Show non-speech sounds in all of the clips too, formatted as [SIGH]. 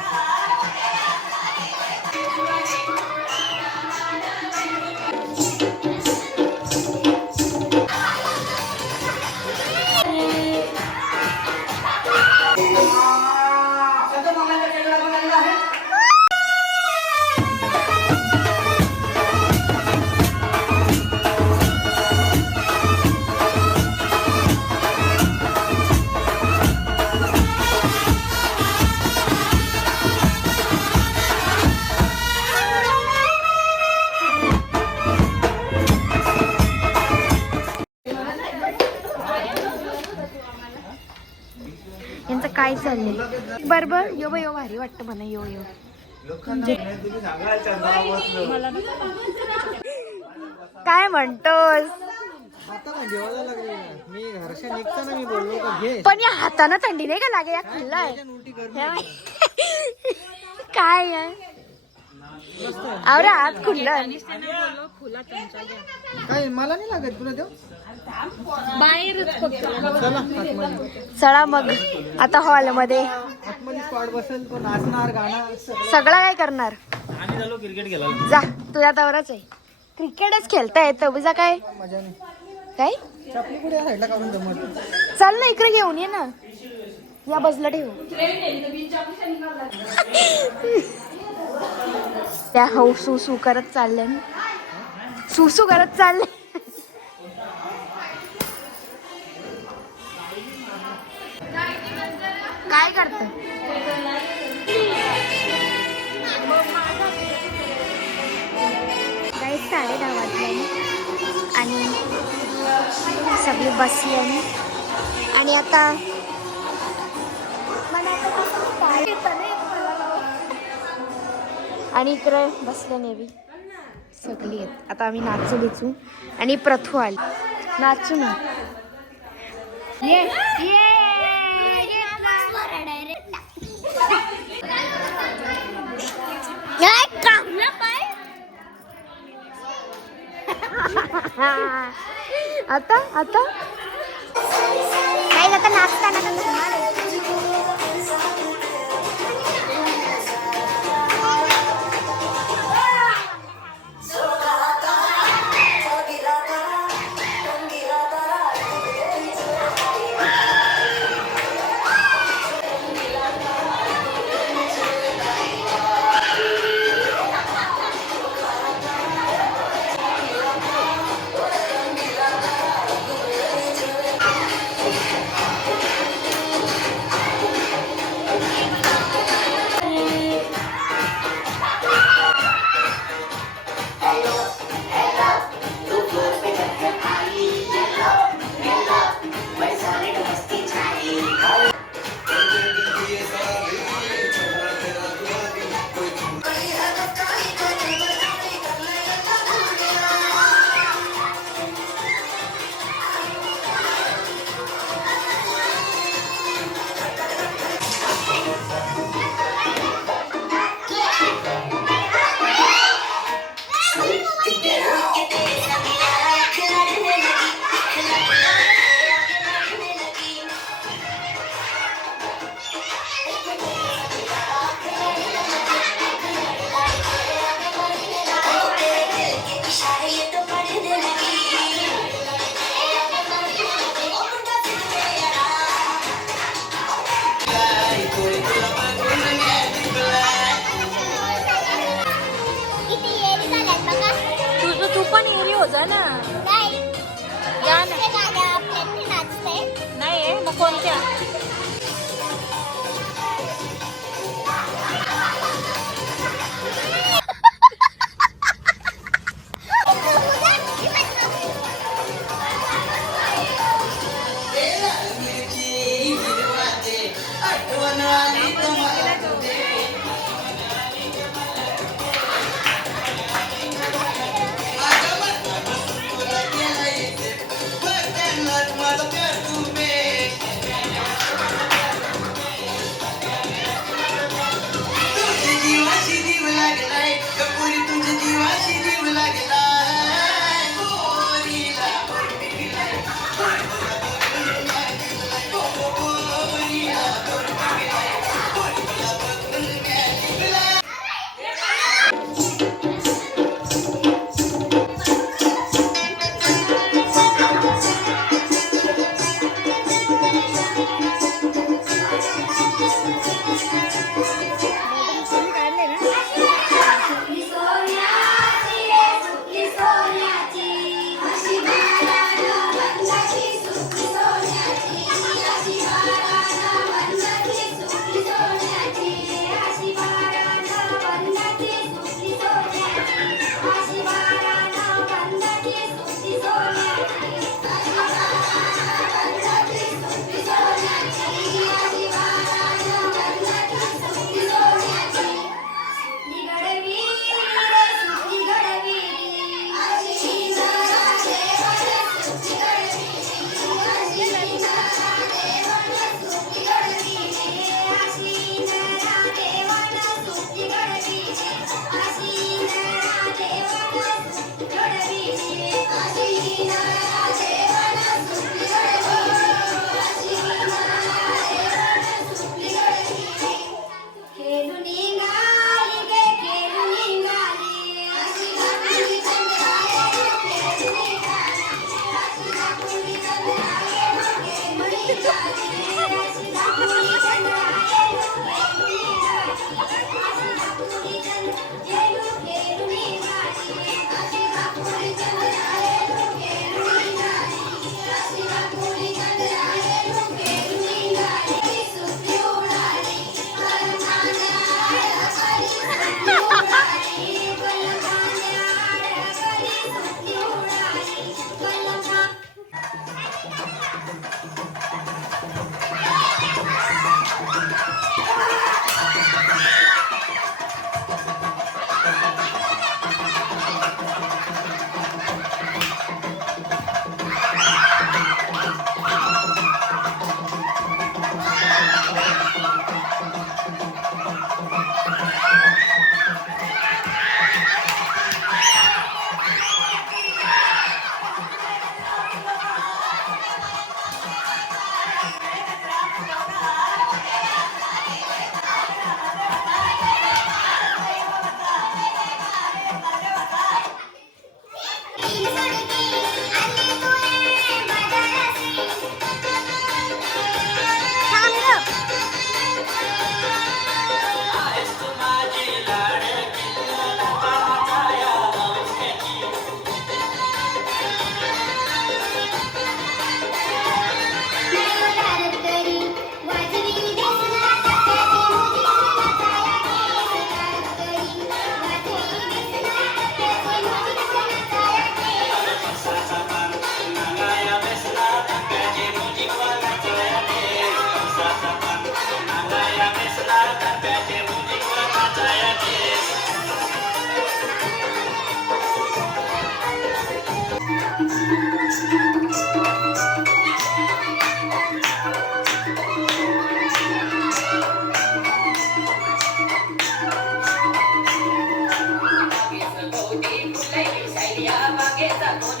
Yeah. चाललंय बर बर यो यो भारी वाटतं मला यो यो. काय म्हणतोस? पण या हातानं थंडी नाही का लागे? या खुल्ला आहे. काय आहे अरे हात खुल्ला. काय मला नाही लागत तुला देऊ? चला आतमध्ये चला. मग आता हॉलमध्ये आतमध्ये स्पॉट बसेल तो नाचणार गाणार सगळं. काय करणार? आम्ही झालो क्रिकेट गेला जा तुझ्या तवरच आहे. क्रिकेटच खेळता येतं तुझा काय मजा नाही. काय? चपली कुठे या साईडला काढून जमत चल ना इकडे घेऊन ये ना. या बसला ठेवू [LAUGHS] त्या हौ सुसू करत चालले सुसू करत चालले. काय करत? काही साडे दहा वाजले आणि सगळी बसली आणि आता आणि इकडे बसले नेवी. सगळी आहेत. आता आम्ही नाचू बिचू. आणि प्रथू आली. नाचू ना. ये ये. [LAUGHS] आता आता. नाही आता नाचताना तू पण येरी हो जा ना. नाही. मग कोणत्या? Bye.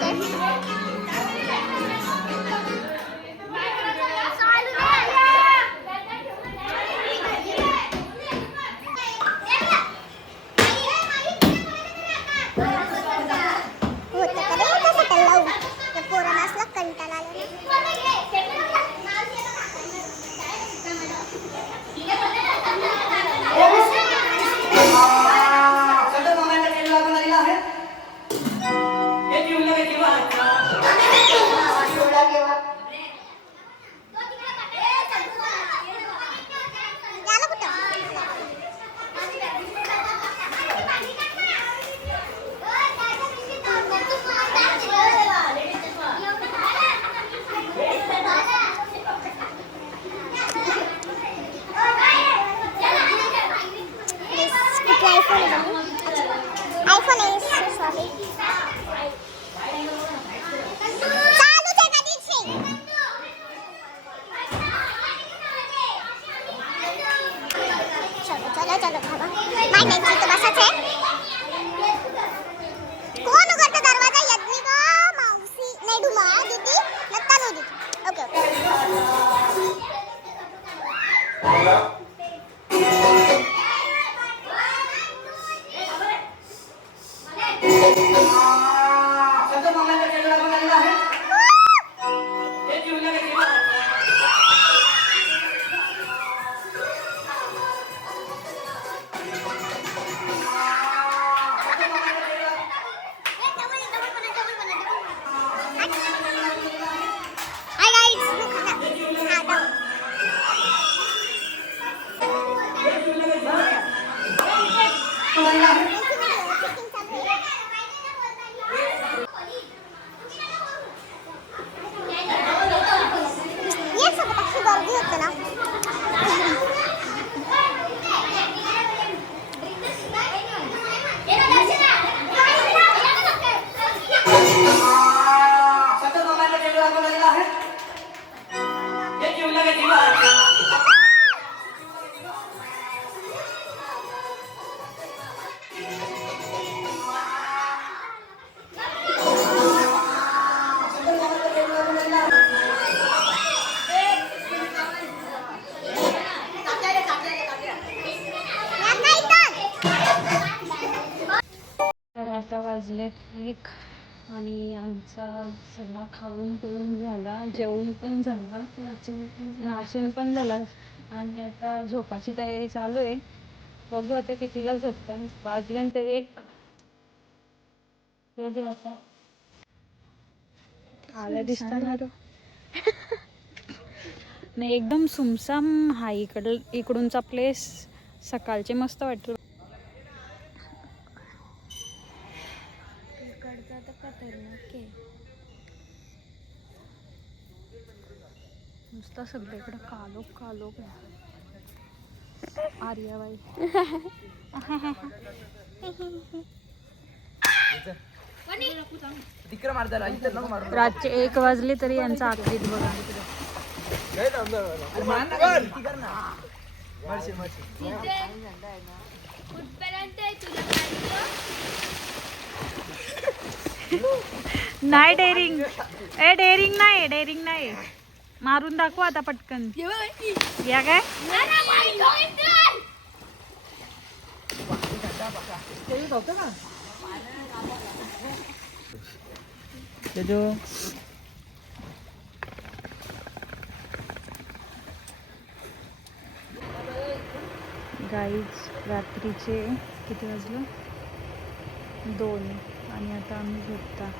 Thank you. चलो चलो चलो खाऊन पिऊन झाला जेवण पण झाला नाचून नाचून पण झाला. आणि आता झोपाची तयारी चालू आहे. बघू आता कितीला झोपतात. वाजल्यानंतर एक. कधी आता. आला दिसताना [LAUGHS] नाही एकदम सुमसाम हा इकड इकडूनचा प्लेस सकाळचे मस्त वाटतो. सगळीकडे कालोख कालोख. आर्याबाई. रातचे एक वाजले तरी यांचा आखरीत बघा. नाही डेअरिंग ए डेअरिंग नाही डेअरिंग नाही मारून दाखवा आता पटकन. या काय? गाईज रात्रीचे किती वाजलं? दोन. आणि आता आम्ही झोपता.